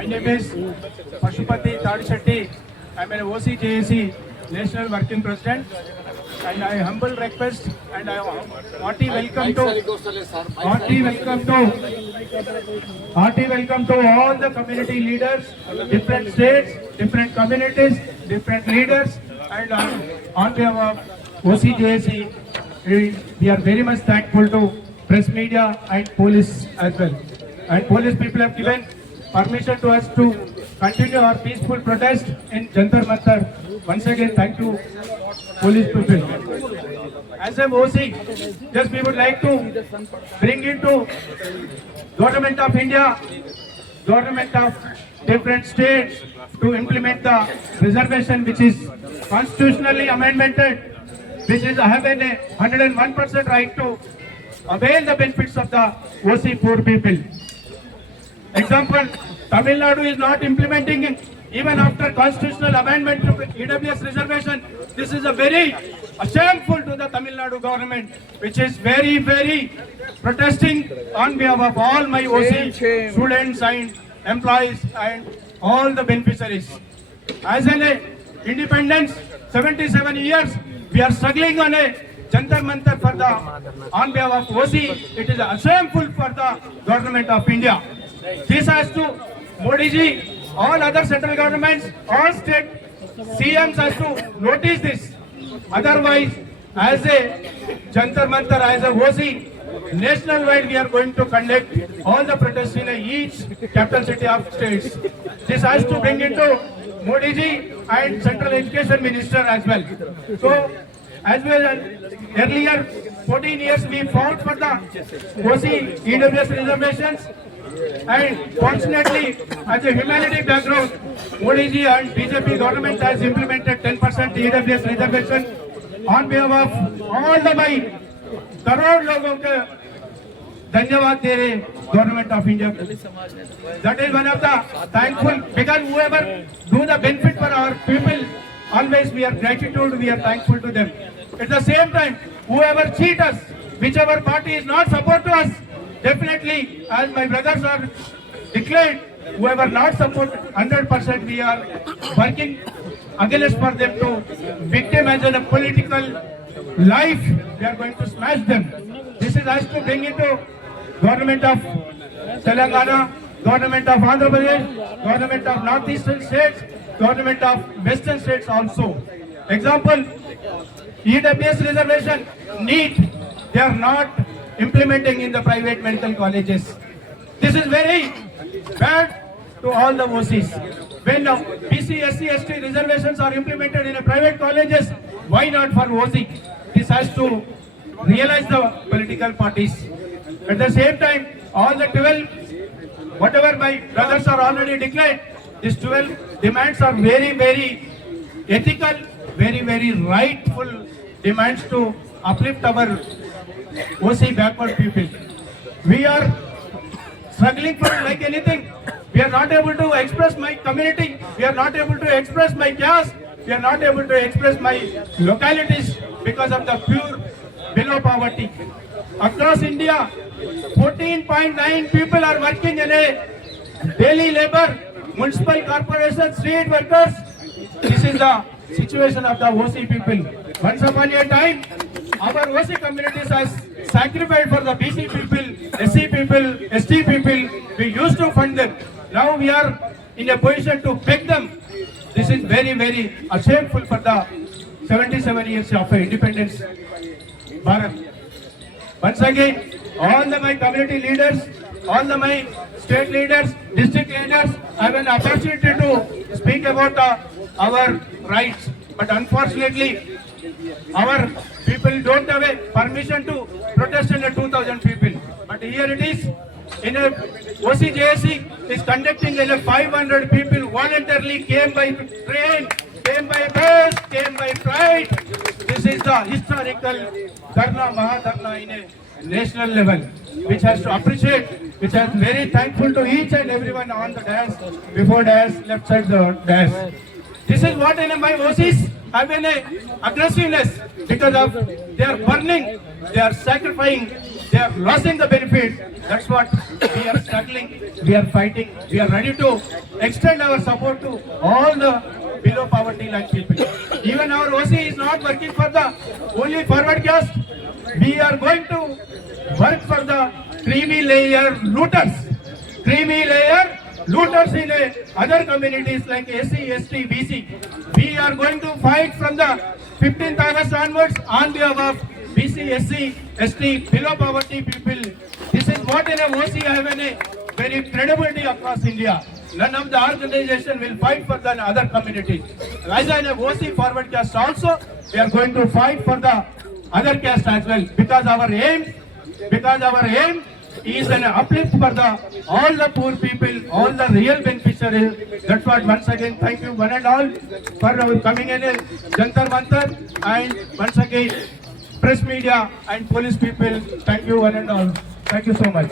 My name is Pashupati Tadishetty. I am an OCJAC National Working President, and I humble request and I hearty welcome to all the community leaders, different states, different communities, different leaders, and on behalf of OCJAC, we are very much thankful to press media and police as well. And police people have given permission to us to continue our peaceful protest in Jantar Mantar. Once again, thank you, police people. As a OC, just we would like to bring into Government of India, Government of different states to implement the reservation which is constitutionally amendmented, which is having a 101% right to avail the benefits of the OC poor people. Example, Tamil Nadu is not implementing it even after constitutional amendment to EWS reservation. This is a very shameful to the Tamil Nadu government, which is very protesting on behalf of all my OC students and employees and all the beneficiaries. As an independence, 77 years, we are struggling on a Jantar Mantar for the on behalf of OC. It is shameful for the government of India. This has to, Modi ji, all other central governments, all state CMs has to notice this. Otherwise, as a Jantar Mantar, as a OC, national wide we are going to conduct all the protests in each capital city of states. This has to bring into Modi ji and Central Education Minister as well. So, as well as earlier 14 years we fought for the OC EWS reservations. And fortunately, as a humanity background, Modi ji and BJP government has implemented 10% EWS reservation on behalf of all the my crore लोगों के धन्यवाद दे रहे government of India. That is one of the thankful, because whoever do the benefit for our people, always we are gratitude, we are thankful to them. At the same time, whoever cheat us, whichever party is not support to us, definitely, as my brothers are declared, whoever not support 100%, we are working against for them to victim as in a political life. We are going to smash them. This is us to bring into government of Telangana, government of Andhra Pradesh, government of northeastern states, government of western states also. Example, EWS reservation, NEET, they are not implementing in the private medical colleges. This is very bad to all the OCs. When BC, SC, ST reservations are implemented in the private colleges, why not for OC? This has to realize the political parties. At the same time, all the 12, whatever my brothers are already declared, these 12 demands are very ethical, very rightful demands to uplift our OC backward people. We are struggling for like anything. We are not able to express my community. We are not able to express my caste. We are not able to express my localities because of the pure below poverty. Across India, 14.9 people are working in a daily labor, municipal corporation, street workers. This is the situation of the OC people. Once upon a time, our OC communities has sacrificed for the BC people, SC people, ST people. We used to fund them. Now we are in a position to beg them. This is very shameful for the 77 years of independence, Bharat. Once again, all the my community leaders, all the my state leaders, district leaders have an opportunity to speak about our rights. But unfortunately, our people don't have a permission to protest in a 2,000 people. But here it is, in a OCJAC is conducting in a 500 people voluntarily came by train, came by bus, came by flight. This is the historical Dharna, Mahadharna in a national level, which has to appreciate, which is very thankful to each and everyone on the dais, before dais, left side the dais. This is what in my OCs have been a aggressiveness because of they are burning, they are sacrificing they are losing the benefits. That's what we are struggling, we are fighting, we are ready to extend our support to all the below poverty line people. Even our OC is not working for the only forward caste. We are going to work for the creamy layer looters. Creamy layer looters in other communities like SC, ST, BC. We are going to fight from the 15th August onwards on behalf of BC, SC, ST, below poverty people. This is what in a OC have a very credibility across India. None of the organization will fight for the other communities. As an OC forward caste also, we are going to fight for the other caste as well, because our aim is an uplift for all the poor people, all the real beneficiaries. That's what once again thank you one and all for coming in Jantar Mantar, and once again press media and police people, thank you one and all. Thank you so much.